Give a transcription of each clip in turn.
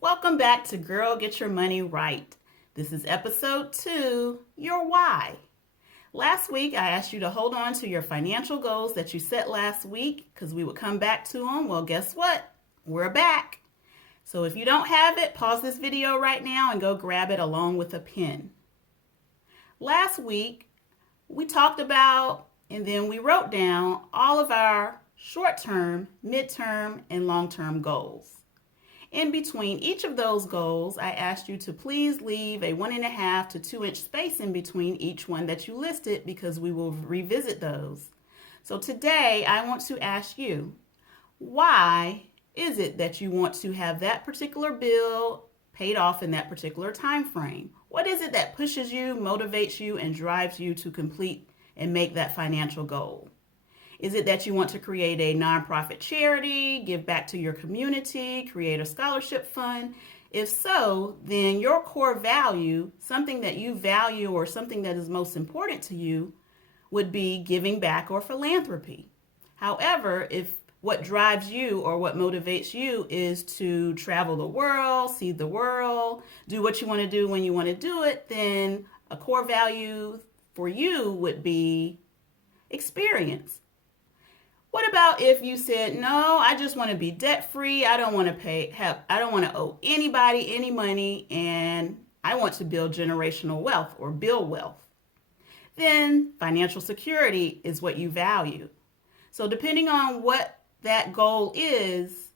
welcome back to Girl Get Your Money Right. This is episode 2, Your Why. Last week, I asked you to hold on to your financial goals that you set last week because we would come back to them. Well, guess what? We're back. So if you don't have it, pause this video right now and go grab it along with a pen. Last week, we talked about and then we wrote down all of our short-term, mid-term, and long-term goals. In between each of those goals, I asked you to please leave a 1.5 to 2 inch space in between each one that you listed because we will revisit those. So today I want to ask you, why is it that you want to have that particular bill paid off in that particular time frame? What is it that pushes you, motivates you, and drives you to complete and make that financial goal? Is it that you want to create a nonprofit charity, give back to your community, create a scholarship fund? If so, then your core value, something that you value or something that is most important to you, would be giving back or philanthropy. However, if what drives you or what motivates you is to travel the world, see the world, do what you want to do when you want to do it, then a core value for you would be experience. What about if you said, no, I just want to be debt free. I don't want to owe anybody any money, and I want to build generational wealth or build wealth. Then financial security is what you value. So depending on what that goal is,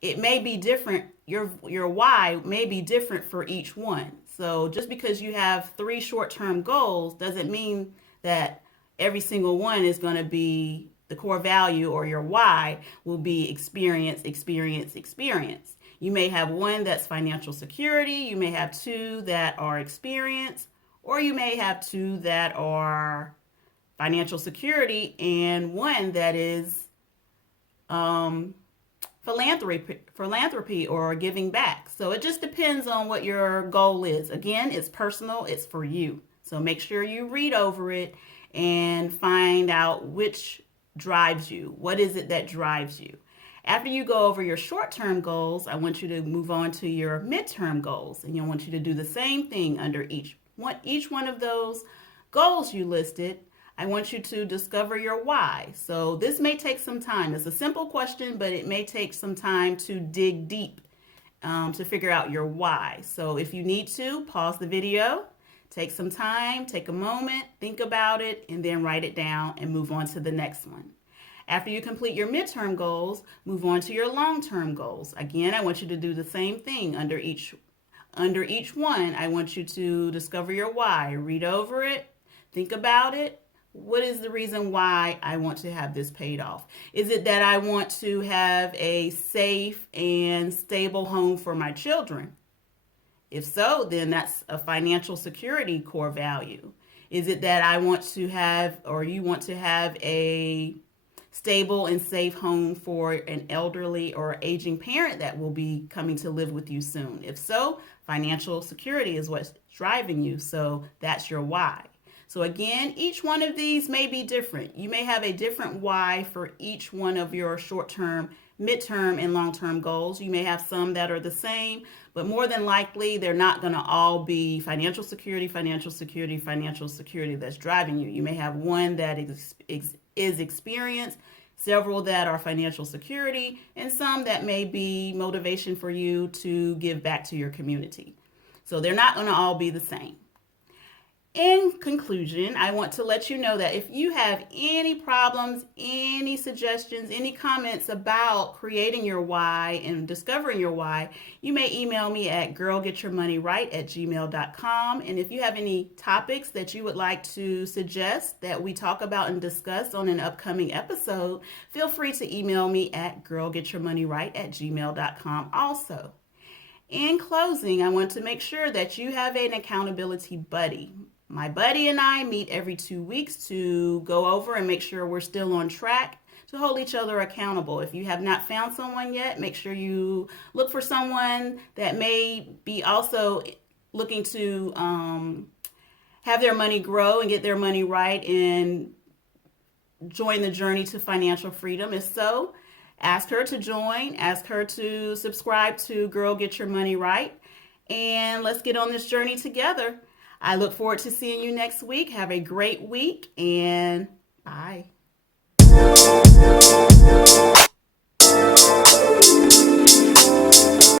it may be different. Your why may be different for each one. So just because you have 3 short-term goals doesn't mean that every single one is going to be the core value, or your why will be experience, experience, experience. You may have one that's financial security, you may have 2 that are experience, or you may have 2 that are financial security and 1 that is philanthropy or giving back. So it just depends on what your goal is. Again, it's personal, it's for you. So make sure you read over it and find out which drives you. What is it that drives you? After you go over your short-term goals, I want you to move on to your midterm goals, and I want you to do the same thing under each one of those goals you listed. I want you to discover your why. So this may take some time. It's a simple question, but it may take some time to dig deep to figure out your why. So if you need to, pause the video. Take some time, take a moment, think about it, and then write it down and move on to the next one. After you complete your midterm goals, move on to your long-term goals. Again, I want you to do the same thing under each one. I want you to discover your why, read over it, think about it. What is the reason why I want to have this paid off? Is it that I want to have a safe and stable home for my children? If so, then that's a financial security core value. Is it that I want to have, or you want to have, a stable and safe home for an elderly or aging parent that will be coming to live with you soon? If so, financial security is what's driving you. So that's your why. So again, each one of these may be different. You may have a different why for each one of your short-term, midterm, and long-term goals. You may have some that are the same, but more than likely, they're not going to all be financial security, financial security, financial security that's driving you. You may have one that is experience, several that are financial security, and some that may be motivation for you to give back to your community. So they're not going to all be the same. In conclusion, I want to let you know that if you have any problems, any suggestions, any comments about creating your why and discovering your why, you may email me at girlgetyourmoneyright@gmail.com. And if you have any topics that you would like to suggest that we talk about and discuss on an upcoming episode, feel free to email me at girlgetyourmoneyright@gmail.com also. In closing, I want to make sure that you have an accountability buddy. My buddy and I meet every 2 weeks to go over and make sure we're still on track to hold each other accountable. If you have not found someone yet, make sure you look for someone that may be also looking to have their money grow and get their money right and join the journey to financial freedom. If so, Ask her to join, ask her to subscribe to Girl Get Your Money Right, and let's get on this journey together. I look forward to seeing you next week. Have a great week, and bye.